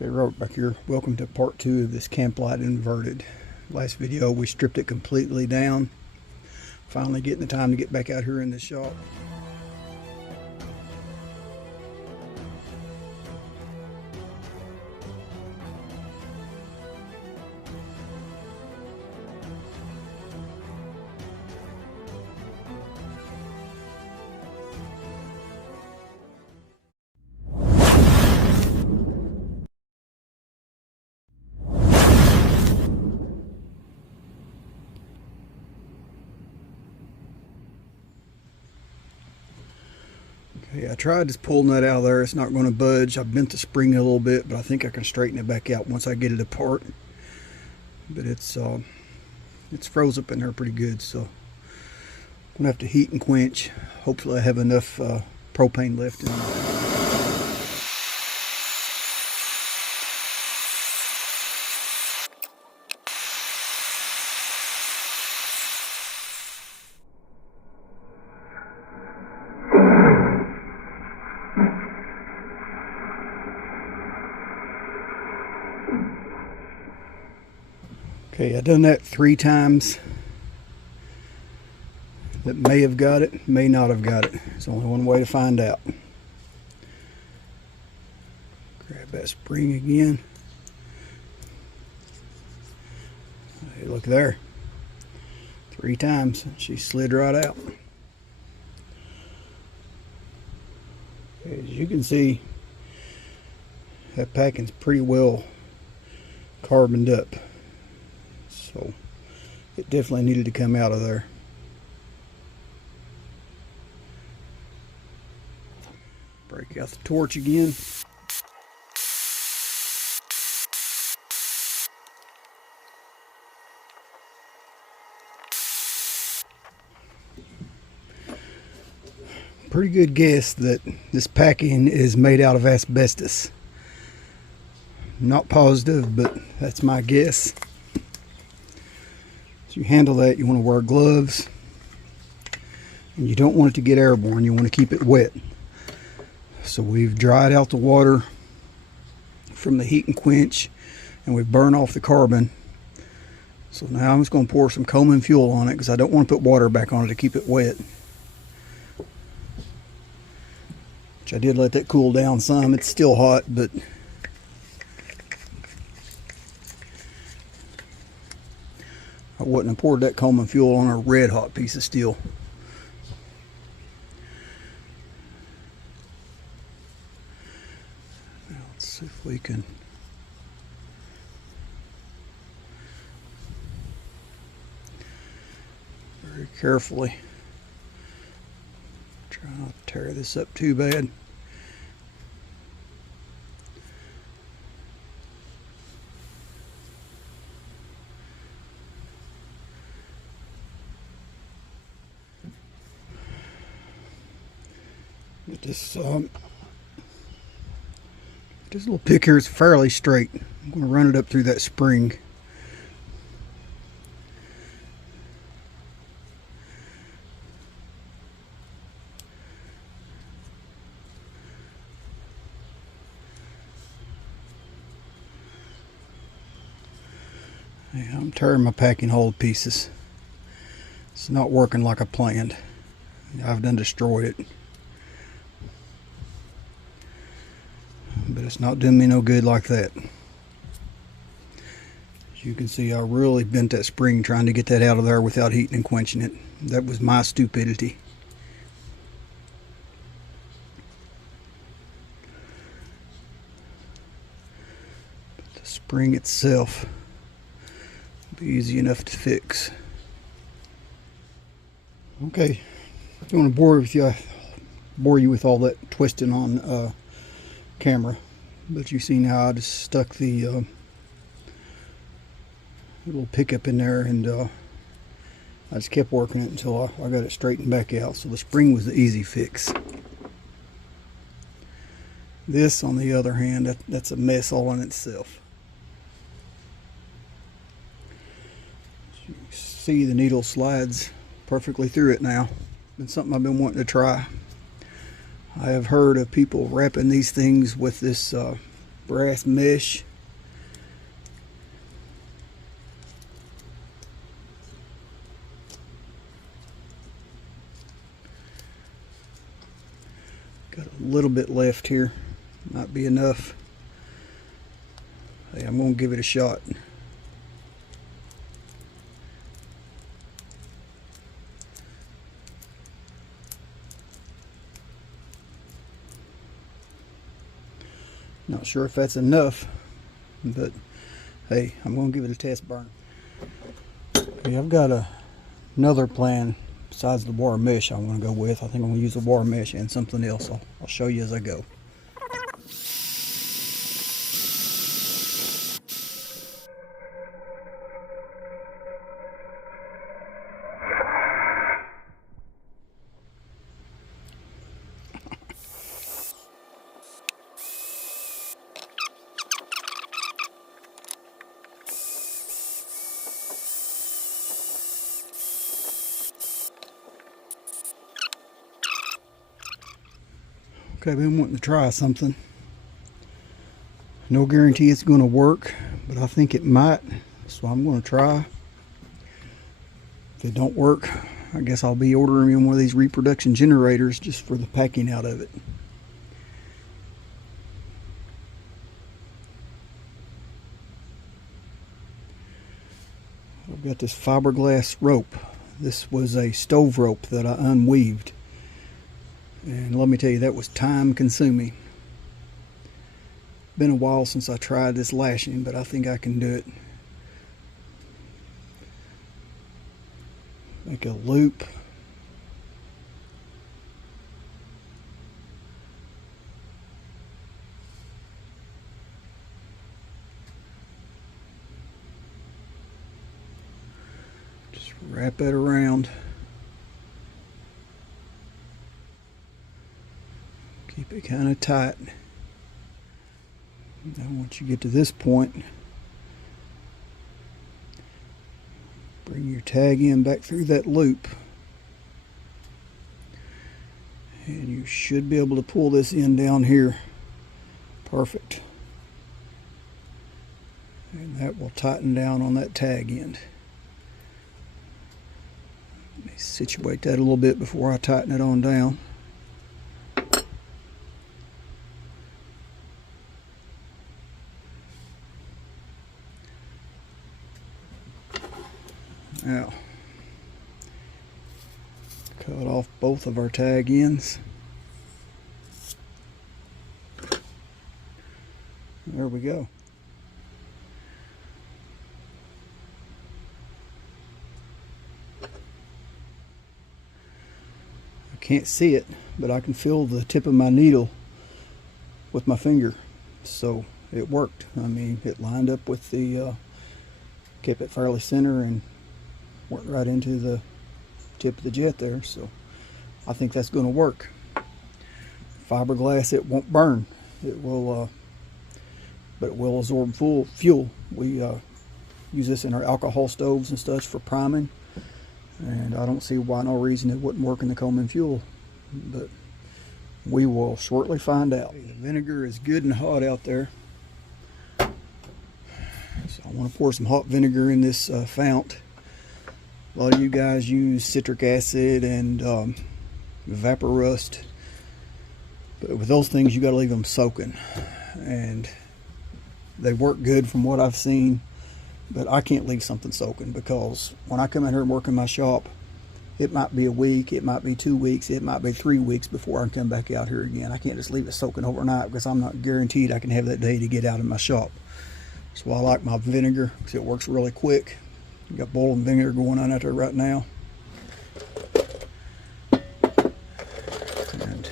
Okay, Robert back here. Welcome to part 2 of this kamplite inverted. Last video we stripped it completely down. Finally getting the time to get back out here in the shop. Okay, I tried just pulling that out of there. It's not going to budge. I bent the spring a little bit, but I think I can straighten it back out once I get it apart. But it's froze up in there pretty good, so I'm gonna have to heat and quench. Hopefully I have enough propane left in there. Okay, I've done that 3 times. That may have got it, may not have got it. There's only one way to find out. Grab that spring again. Hey, look there. 3 times. She slid right out. Okay, as you can see, that packing's pretty well carboned up. So it definitely needed to come out of there. Break out the torch again. Pretty good guess that this packing is made out of asbestos. Not positive, but that's my guess. So you handle that, you want to wear gloves, and you don't want it to get airborne. You want to keep it wet. So we've dried out the water from the heat and quench, and we've burned off the carbon. So now I'm just going to pour some common fuel on it because I don't want to put water back on it to keep it wet. Which I did let that cool down some. It's still hot, but I wouldn't have poured that common fuel on a red hot piece of steel. Now let's see if we can very carefully try not to tear this up too bad. This little pick here is fairly straight. I'm going to run it up through that spring. Yeah, I'm tearing my packing hole to pieces. It's not working like I planned. I've done destroyed it. But it's not doing me no good like that. As you can see, I really bent that spring trying to get that out of there without heating and quenching it. That was my stupidity. But the spring itself will be easy enough to fix. Okay, I don't want to bore you with all that twisting on camera, but you see now I just stuck the little pickup in there, and I just kept working it until I got it straightened back out. So the spring was the easy fix. This, on the other hand, that's a mess all in itself. As you see, the needle slides perfectly through it now. It's something I've been wanting to try. I have heard of people wrapping these things with this brass mesh. Got a little bit left here, might be enough. Hey, I'm gonna give it a shot. Not sure if that's enough, but hey, I'm gonna give it a test burn. Okay, I've got another plan besides the wire mesh I'm gonna go with. I think I'm gonna use the wire mesh and something else. I'll show you as I go. Okay, I've been wanting to try something. No guarantee it's going to work, but I think it might, so I'm going to try. If it don't work, I guess I'll be ordering one of these reproduction generators just for the packing out of it. I've got this fiberglass rope. This was a stove rope that I unweaved. And let me tell you, that was time consuming. Been a while since I tried this lashing, but I think I can do it. Make a loop. Just wrap it around. Keep it kind of tight. Now once you get to this point, bring your tag in back through that loop, and you should be able to pull this in down here. Perfect. And that will tighten down on that tag end. Let me situate that a little bit before I tighten it on down. Now, cut off both of our tag ends. There we go. I can't see it, but I can feel the tip of my needle with my finger. So it worked. I mean, it lined up with the, kept it fairly center and went right into the tip of the jet there, so I think that's going to work. Fiberglass, it won't burn. It will, but it will absorb full fuel. We use this in our alcohol stoves and stuff for priming, and I don't see why no reason it wouldn't work in the Coleman fuel, but we will shortly find out. The vinegar is good and hot out there, so I want to pour some hot vinegar in this fount. A lot of you guys use citric acid and vapor rust, but with those things you got to leave them soaking, and they work good from what I've seen, but I can't leave something soaking, because when I come in here and work in my shop, it might be a week, it might be 2 weeks, it might be 3 weeks before I can come back out here again. I can't just leave it soaking overnight, because I'm not guaranteed I can have that day to get out of my shop. So I like my vinegar because it works really quick. Got boiling vinegar going on out there right now. And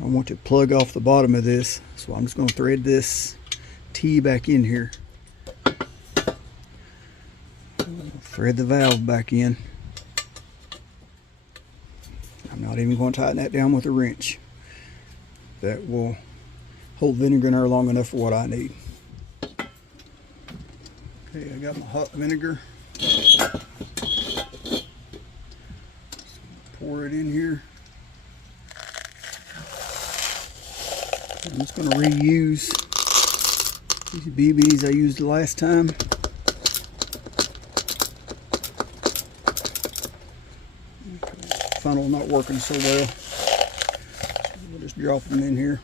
I want to plug off the bottom of this, so I'm just going to thread this T back in here. Thread the valve back in. I'm not even going to tighten that down with a wrench. That will hold vinegar in there long enough for what I need. Okay, I got my hot vinegar. Pour it in here. I'm just going to reuse these BBs I used last time. Funnel not working so well. We'll just drop them in here.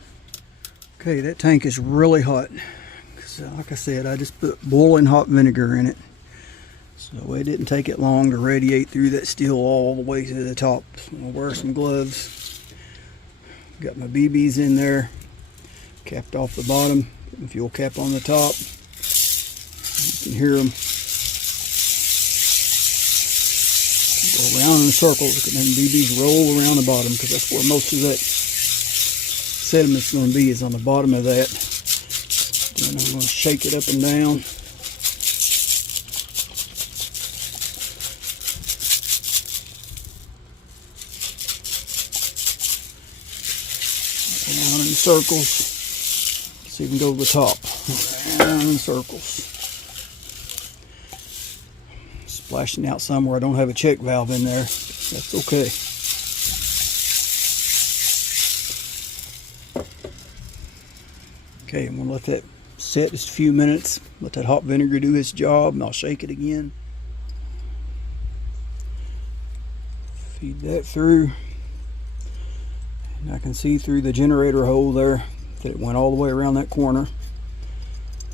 Okay, that tank is really hot. So like I said, I just put boiling hot vinegar in it. So it didn't take it long to radiate through that steel all the way to the top. So I'll wear some gloves. Got my BBs in there. Capped off the bottom. Put the fuel cap on the top. You can hear them go around in circles, and then BBs roll around the bottom, because that's where most of that sediment's going to be, is on the bottom of that. Then I'm going to shake it up and down. Around in circles. See if we can go to the top. Around in circles. Splashing out somewhere I don't have a check valve in there. That's okay. Okay, I'm going to let that set just a few minutes. Let that hot vinegar do its job, and I'll shake it again. Feed that through. And I can see through the generator hole there that it went all the way around that corner.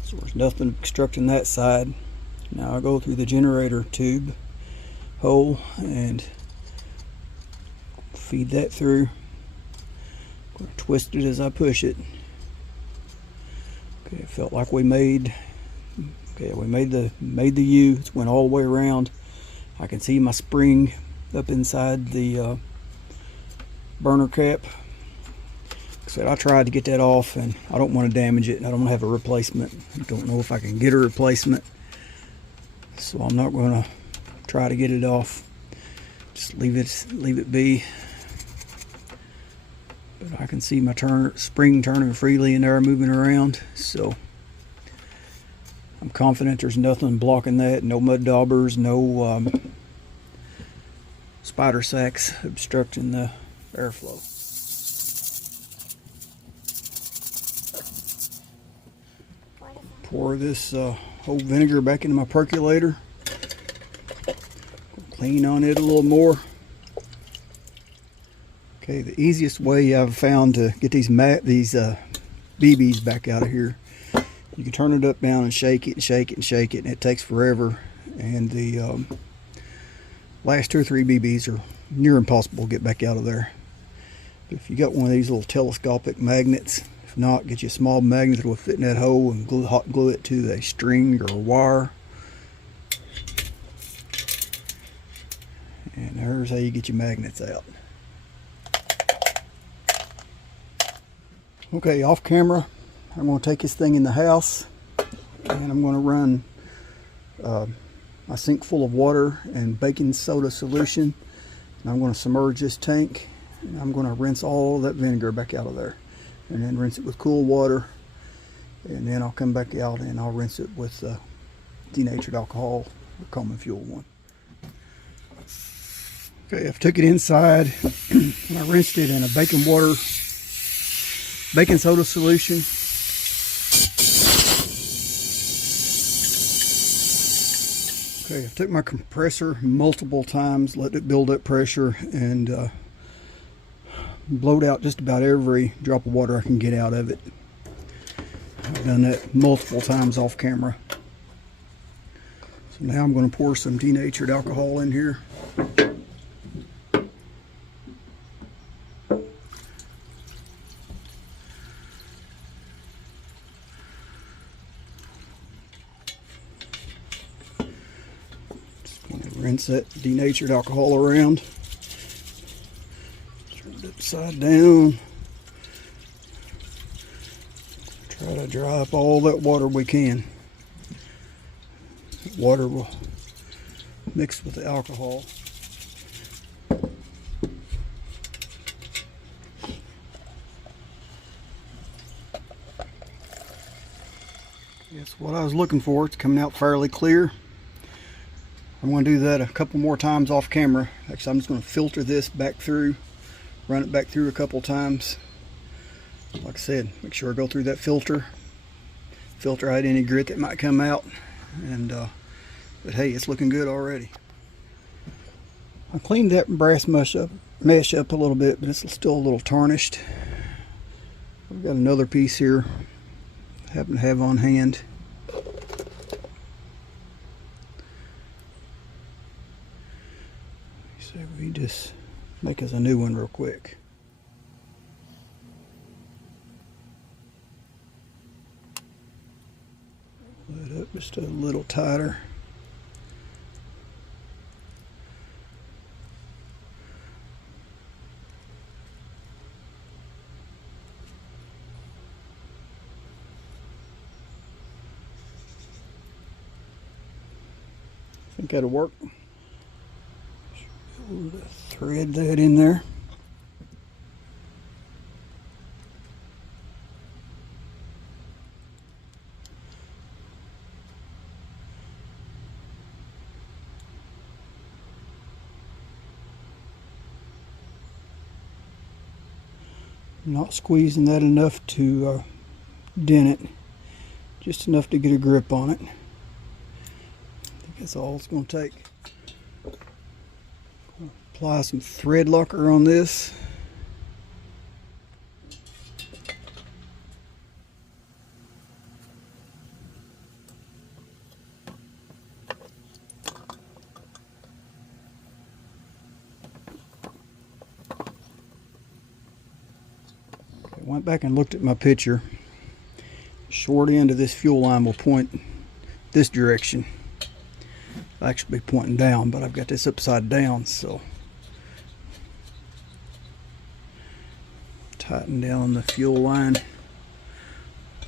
So there's nothing obstructing that side. Now I go through the generator tube hole and feed that through. I'm going to twist it as I push it. Okay, it felt like we made the U. It went all the way around. I can see my spring up inside the burner cap. So I tried to get that off, and I don't want to damage it. I don't have a replacement. I don't know if I can get a replacement. So I'm not going to try to get it off. Just leave it be. But I can see my spring turning freely in there, moving around. So I'm confident there's nothing blocking that. No mud daubers, no spider sacks obstructing the airflow. Pour this whole vinegar back into my percolator. Clean on it a little more. Okay, the easiest way I've found to get these BBs back out of here, you can turn it up, down, and shake it, and shake it, and shake it, and it takes forever. And the last 2 or 3 BBs are near impossible to get back out of there. But if you got one of these little telescopic magnets, if not, get you a small magnet that will fit in that hole and hot glue it to a string or a wire. And there's how you get your magnets out. Okay, off camera, I'm going to take this thing in the house, and I'm going to run my sink full of water and baking soda solution. And I'm going to submerge this tank, and I'm going to rinse all that vinegar back out of there, and then rinse it with cool water, and then I'll come back out and I'll rinse it with denatured alcohol, the common fuel one. Okay, I've took it inside and I rinsed it in a baking soda solution. Okay, I've took my compressor multiple times, let it build up pressure, and blowed out just about every drop of water I can get out of it. I've done that multiple times off camera. So now I'm going to pour some denatured alcohol in here. Rinse that denatured alcohol around. Turn it upside down. Try to dry up all that water we can. The water will mix with the alcohol. That's what I was looking for. It's coming out fairly clear. I'm going to do that a couple more times off camera. Actually, I'm just going to filter this back through, run it back through a couple times, Like I said, make sure I go through that filter out any grit that might come out, and but hey, it's looking good already. I cleaned that brass mesh up a little bit, but it's still a little tarnished. I've got another piece here I happen to have on hand. So we just make us a new one real quick. Pull it up just a little tighter. I think that'll work. Thread that in there. Not squeezing that enough to dent it, just enough to get a grip on it. I think that's all it's going to take. Apply some thread locker on this. Went back and looked at my picture. Short end of this fuel line will point this direction. It'll actually be pointing down, but I've got this upside down, so tighten down the fuel line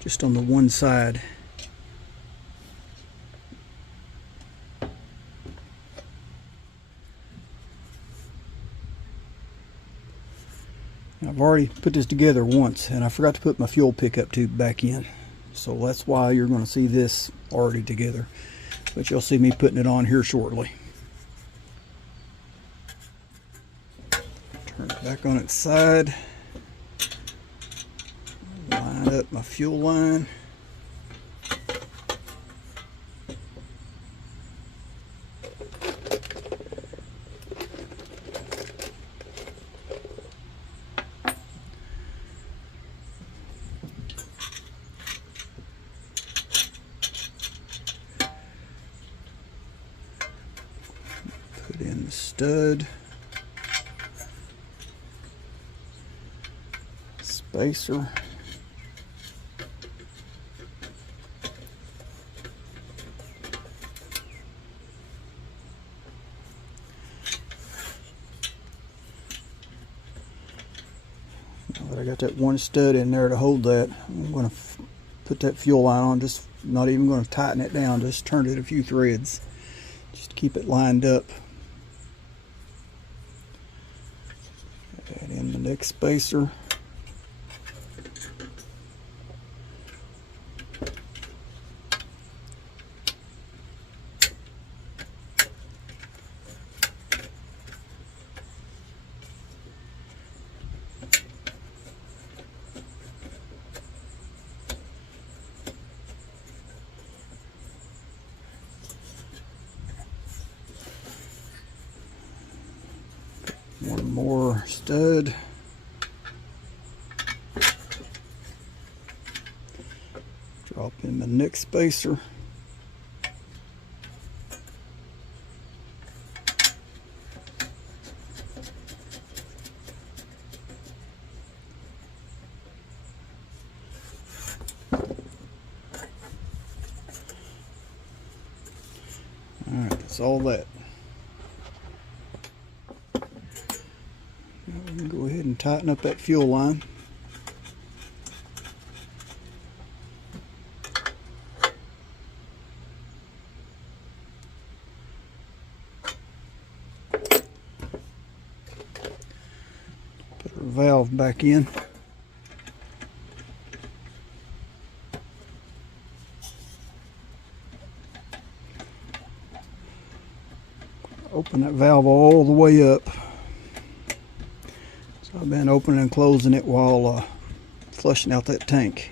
just on the one side. I've already put this together once, and I forgot to put my fuel pickup tube back in, so that's why you're going to see this already together, but you'll see me putting it on here shortly. Turn it back on its side, line up my fuel line. Put in the stud, spacer, now that I got that one stud in there to hold that, I'm going to put that fuel line on, just not even going to tighten it down, just turn it a few threads, just to keep it lined up. Add in the next spacer. One more stud. Drop in the next spacer. Alright, that's all that. Now we can go ahead and tighten up that fuel line. Put our valve back in. Open that valve all the way up. So I've been opening and closing it while flushing out that tank.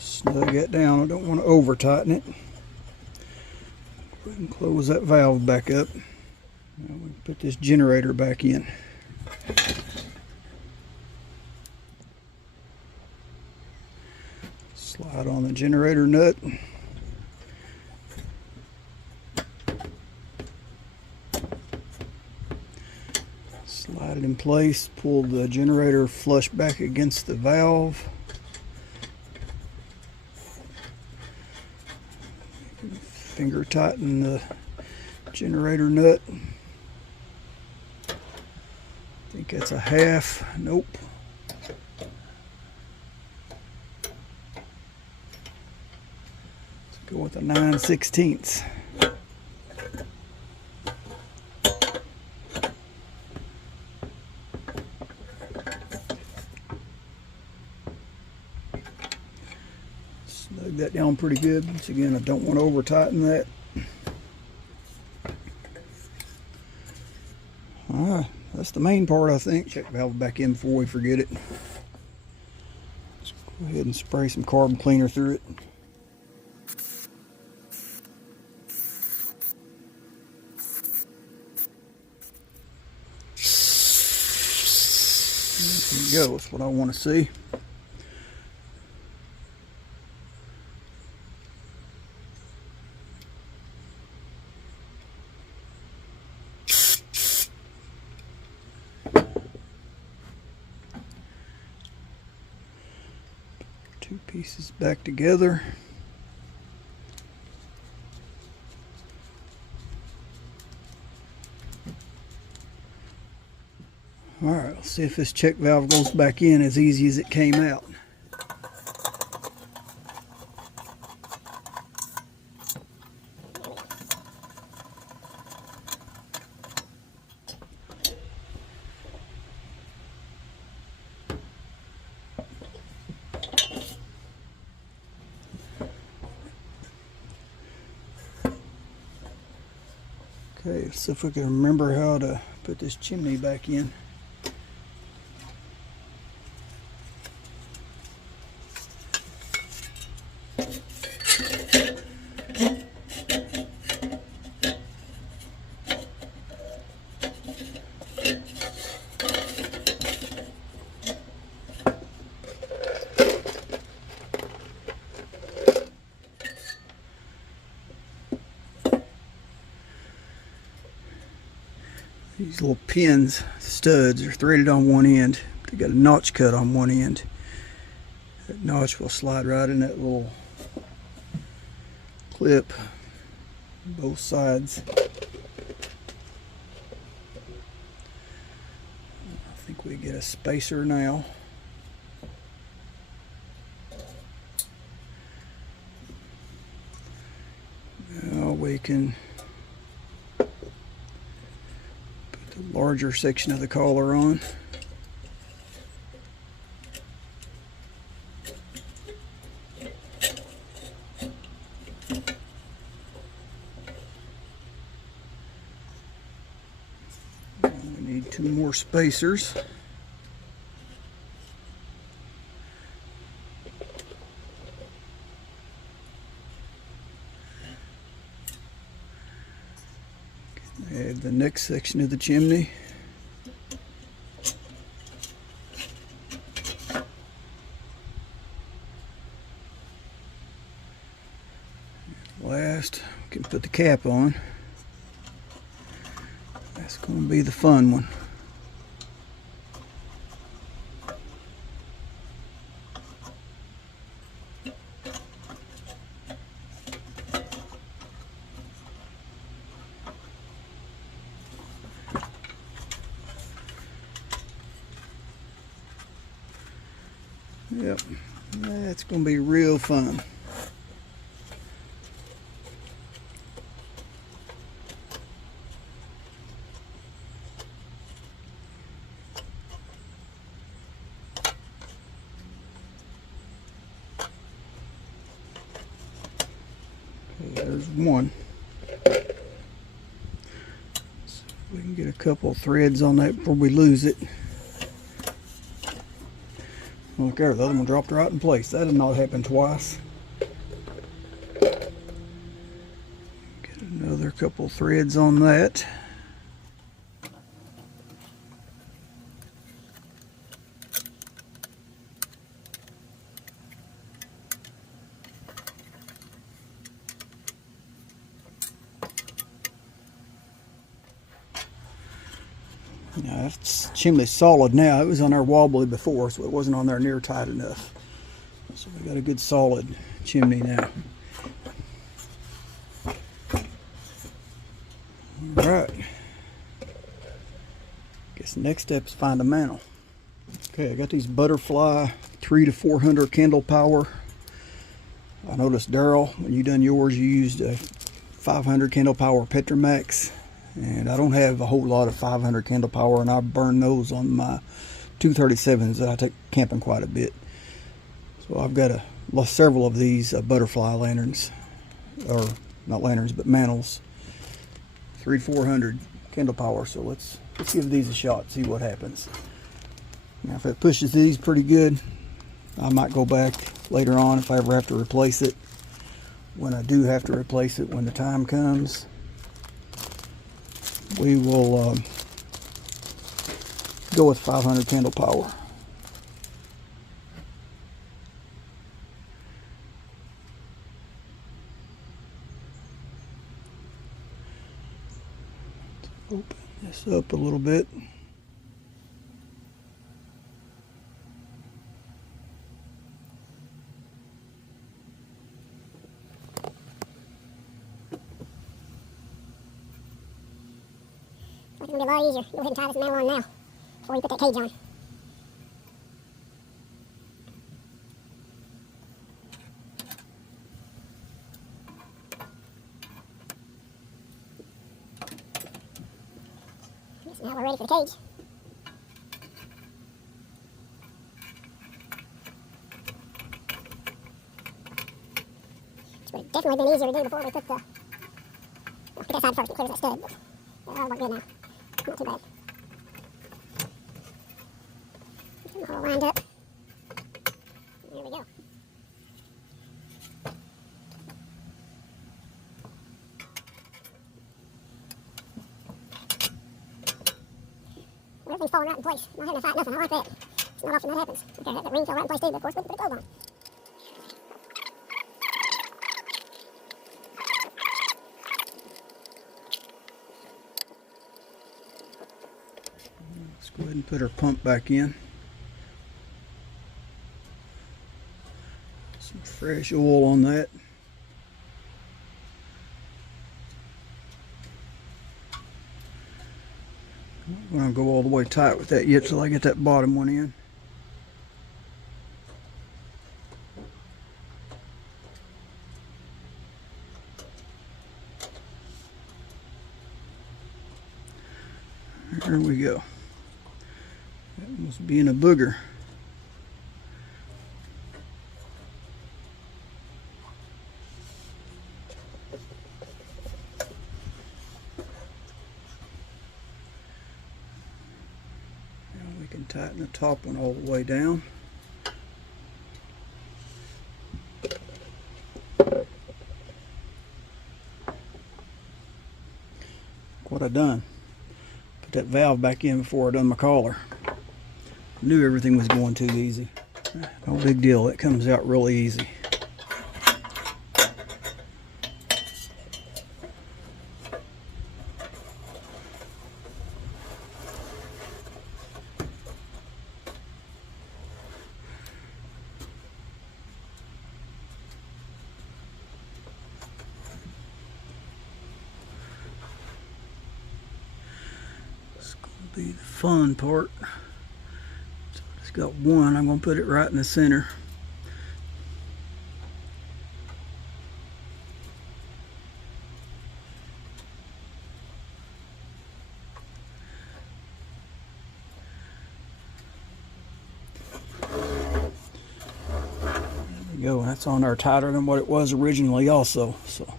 Snug that down. I don't want to over tighten it. Go ahead and close that valve back up. Now we can put this generator back in. Slide on the generator nut. Slide it in place. Pull the generator flush back against the valve. Finger tighten the generator nut. I think that's a half. Nope. Let's go with a 9/16. Snug that down pretty good. Once again, I don't want to over tighten that. Alright, that's the main part, I think. Check the valve back in before we forget it. Let's go ahead and spray some carbon cleaner through it. There you go, that's what I want to see. Two pieces back together. Alright, let's see if this check valve goes back in as easy as it came out. Okay, let's see if we can remember how to put this chimney back in. These little pins, studs, are threaded on one end. They got a notch cut on one end. That notch will slide right in that little clip on both sides. I think we get a spacer now. Now we can larger section of the collar on. We need two more spacers. Add the next section of the chimney. Last, we can put the cap on. That's going to be the fun one. Yep, that's going to be real fun. Okay, there's one. So we can get a couple threads on that before we lose it. Look there, the other one dropped right in place. That did not happen twice. Get another couple threads on that. Now that's chimney solid now. It was on there wobbly before, so it wasn't on there near tight enough. So we got a good solid chimney now. Alright. Guess the next step is find a mantle. Okay, I got these butterfly 300 to 400 candle power. I noticed, Daryl, when you done yours, you used a 500 candle power Petromax. And I don't have a whole lot of 500 candle power, and I burn those on my 237s that I take camping quite a bit. So I've got several of these butterfly lanterns, or not lanterns, but mantles, 300 to 400 candle power. So let's give these a shot, see what happens. Now, if it pushes these pretty good, I might go back later on if I ever have to replace it. When I do have to replace it, when the time comes, we will go with 500 candle power. Let's open this up a little bit. It's going to be a lot easier. Go ahead and tie this mantle on now before you put that cage on. Yes, now we're ready for the cage. It's definitely been easier to do before we put the... Well, put that side first, it clears that stud, but that'll work good now. Not too bad. Get them all lined up. There we go. Well, everything's falling right in place. Not having to fight nothing. I like that. It's not often that happens. Okay, that ring fell right in place too, but of course we can put a clove on. Let's go ahead and put our pump back in. Some fresh oil on that. I'm not going to go all the way tight with that yet till I get that bottom one in. There we go. That must be in a booger. Now we can tighten the top one all the way down. What I done. Put that valve back in before I done my collar. Knew everything was going too easy. No big deal, it comes out really easy. It's gonna be the fun part. So It's got one. I'm going to put it right in the center. Go, and that's on there tighter than what it was originally also, so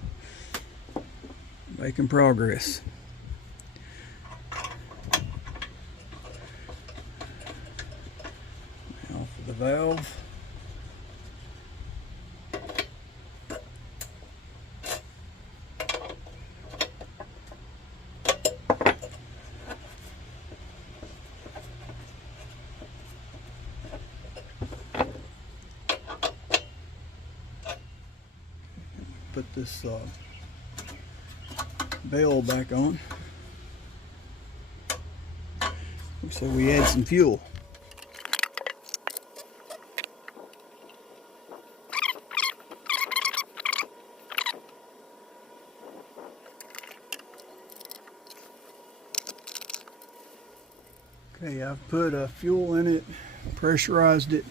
making progress. Now for the valve. Put this bell back on. So we add some fuel. Okay, I've put fuel in it, pressurized it,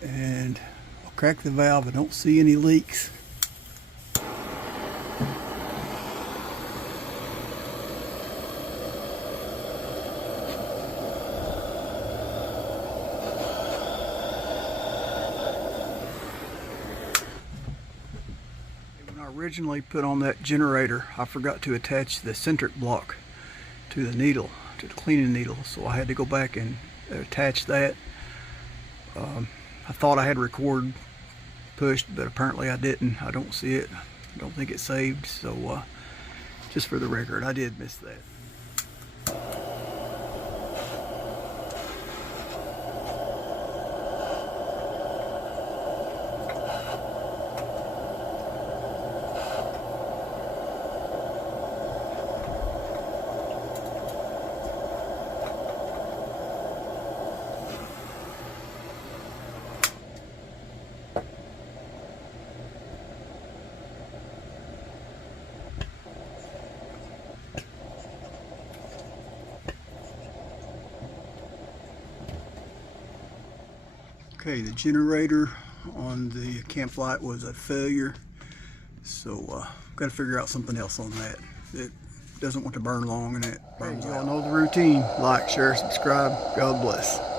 and I'll crack the valve. I don't see any leaks. When I originally put on that generator, I forgot to attach the centric block to the needle, to the cleaning needle, so I had to go back and attach that. I thought I had record pushed, but apparently I didn't. I don't see it. I don't think it's saved, so just for the record, I did miss that. Okay, the generator on the kamplite was a failure, so got to figure out something else on that. It doesn't want to burn long, and it burns out. You all know the routine. Like, share, subscribe. God bless.